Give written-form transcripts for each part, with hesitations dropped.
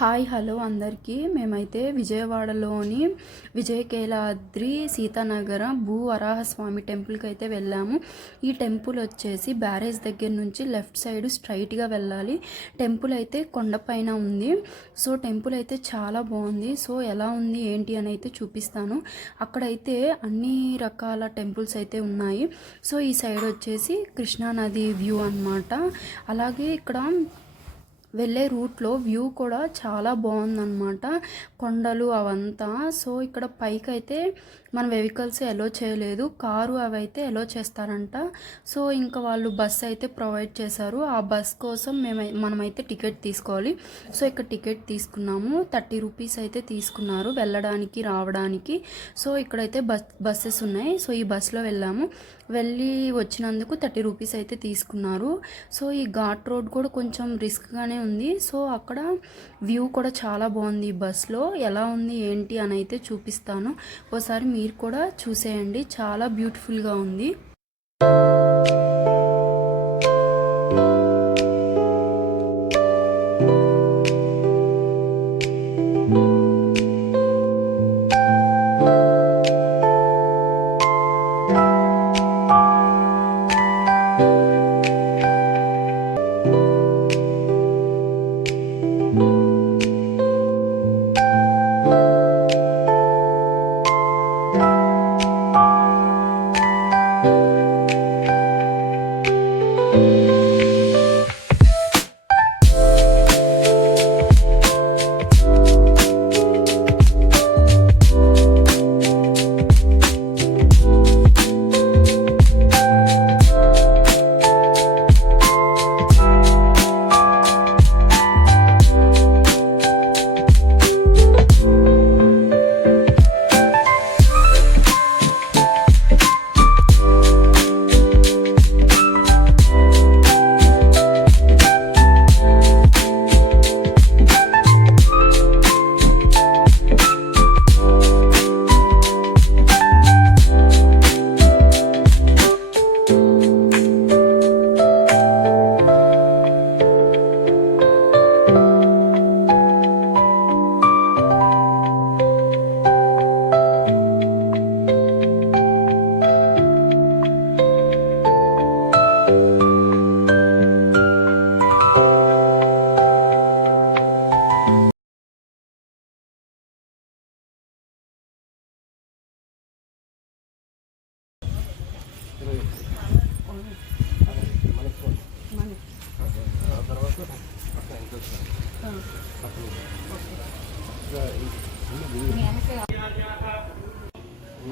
Hi hello అందరికీ. మేమైతే విజయవాడలోని విజయకేలాద్రి సీతానగర భూ వరాహస్వామి టెంపుల్కి అయితే వెళ్ళాము. ఈ టెంపుల్ వచ్చేసి బ్యారేజ్ దగ్గర నుంచి లెఫ్ట్ సైడ్ స్ట్రైట్గా వెళ్ళాలి. టెంపుల్ అయితే కొండపైన ఉంది. సో టెంపుల్ అయితే చాలా బాగుంది. సో ఎలా ఉంది ఏంటి అని అయితే చూపిస్తాను. అక్కడైతే అన్ని రకాల టెంపుల్స్ అయితే ఉన్నాయి. సో ఈ సైడ్ వచ్చేసి కృష్ణానది వ్యూ అన్నమాట. అలాగే ఇక్కడ వెళ్ళే రూట్లో వ్యూ కూడా చాలా బాగుందన్నమాట. కొండలు అవంతా. సో ఇక్కడ పైకి అయితే మన వెహికల్స్ ఎలో చేయలేదు, కారు అవి అయితే ఎలో చేస్తారంట. సో ఇంకా వాళ్ళు బస్ అయితే ప్రొవైడ్ చేశారు. ఆ బస్ కోసం మనమైతే టికెట్ తీసుకోవాలి. సో ఇక్కడ టికెట్ తీసుకున్నాము. 30 రూపీస్ అయితే తీసుకున్నారు వెళ్ళడానికి రావడానికి. సో ఇక్కడైతే బస్సెస్ ఉన్నాయి. సో ఈ బస్సులో వెళ్ళి వచ్చినందుకు 30 రూపీస్ అయితే తీసుకున్నారు. సో ఈ ఘాట్ రోడ్ కూడా కొంచెం రిస్క్గానే ఉంది. సో అక్కడ వ్యూ కూడా చాలా బాగుంది. ఈ బస్లో ఎలా ఉంది ఏంటి అని అయితే చూపిస్తాను. ఒకసారి మీరు కూడా చూసేయండి. చాలా బ్యూటిఫుల్గా ఉంది.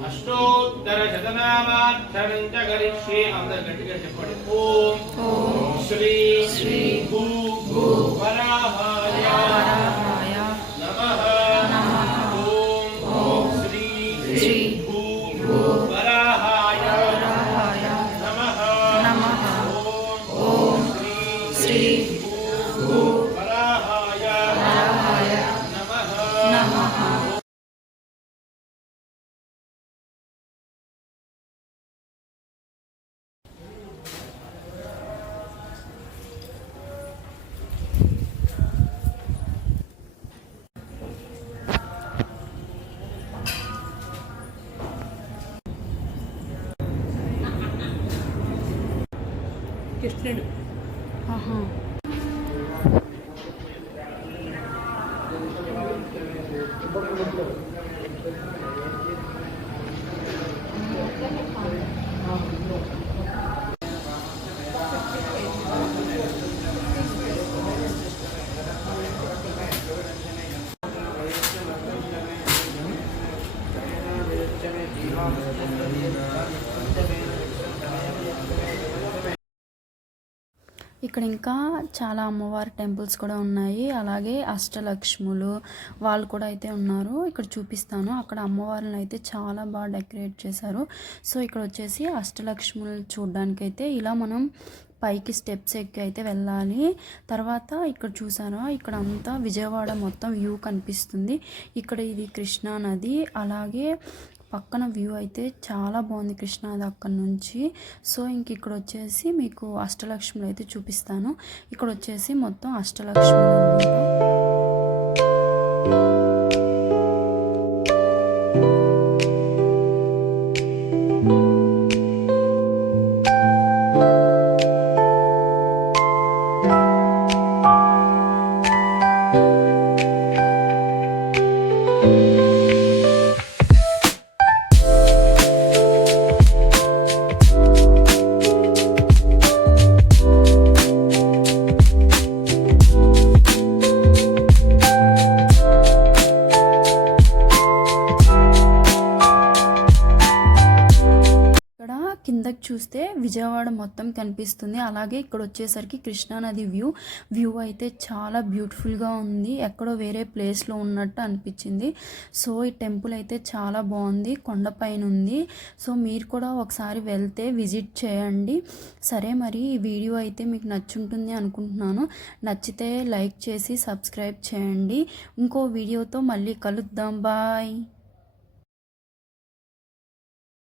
అష్టోత్తర శతనామాక్షరం చ గరిష్యే. అందరూ గట్టిగా చెప్పండి. ఓం శ్రీ శ్రీ భూ వరాహాయ నమః. ఓం శ్రీ శ్రీ భూ వరాహాయ నమః. ఓం శ్రీ భూ వరాహాయ నమః. కృష్ణుడు. ఇక్కడ ఇంకా చాలా అమ్మవారి టెంపుల్స్ కూడా ఉన్నాయి. అలాగే అష్టలక్ష్ములు వాళ్ళు కూడా అయితే ఉన్నారు. ఇక్కడ చూపిస్తాను. అక్కడ అమ్మవారిని అయితే చాలా బాగా డెకరేట్ చేశారు. సో ఇక్కడ వచ్చేసి అష్టలక్ష్ములు చూడడానికి అయితే ఇలా మనం పైకి స్టెప్స్ ఎక్కి అయితే వెళ్ళాలి. తర్వాత ఇక్కడ చూసారా, ఇక్కడ అంతా విజయవాడ మొత్తం వ్యూ కనిపిస్తుంది. ఇక్కడ ఇది కృష్ణా నది. అలాగే పక్కన వ్యూ అయితే చాలా బాగుంది కృష్ణాది అక్కడ నుంచి. సో ఇంక ఇక్కడ వచ్చేసి మీకు అష్టలక్ష్ములు అయితే చూపిస్తాను. ఇక్కడ వచ్చేసి మొత్తం అష్టలక్ష్ములు అన్నమాట. కిందకి చూస్తే విజయవాడ మొత్తం కనిపిస్తుంది. అలాగే ఇక్కడ వచ్చేసరికి కృష్ణానది వ్యూ అయితే చాలా బ్యూటిఫుల్గా ఉంది. ఎక్కడో వేరే ప్లేస్లో ఉన్నట్టు అనిపించింది. సో ఈ టెంపుల్ అయితే చాలా బాగుంది, కొండపైన ఉంది. సో మీరు కూడా ఒకసారి వెళ్తే విజిట్ చేయండి. సరే, మరి ఈ వీడియో అయితే మీకు నచ్చుంటుంది అనుకుంటున్నాను. నచ్చితే లైక్ చేసి సబ్స్క్రైబ్ చేయండి. ఇంకో వీడియోతో మళ్ళీ కలుద్దాం. బాయ్.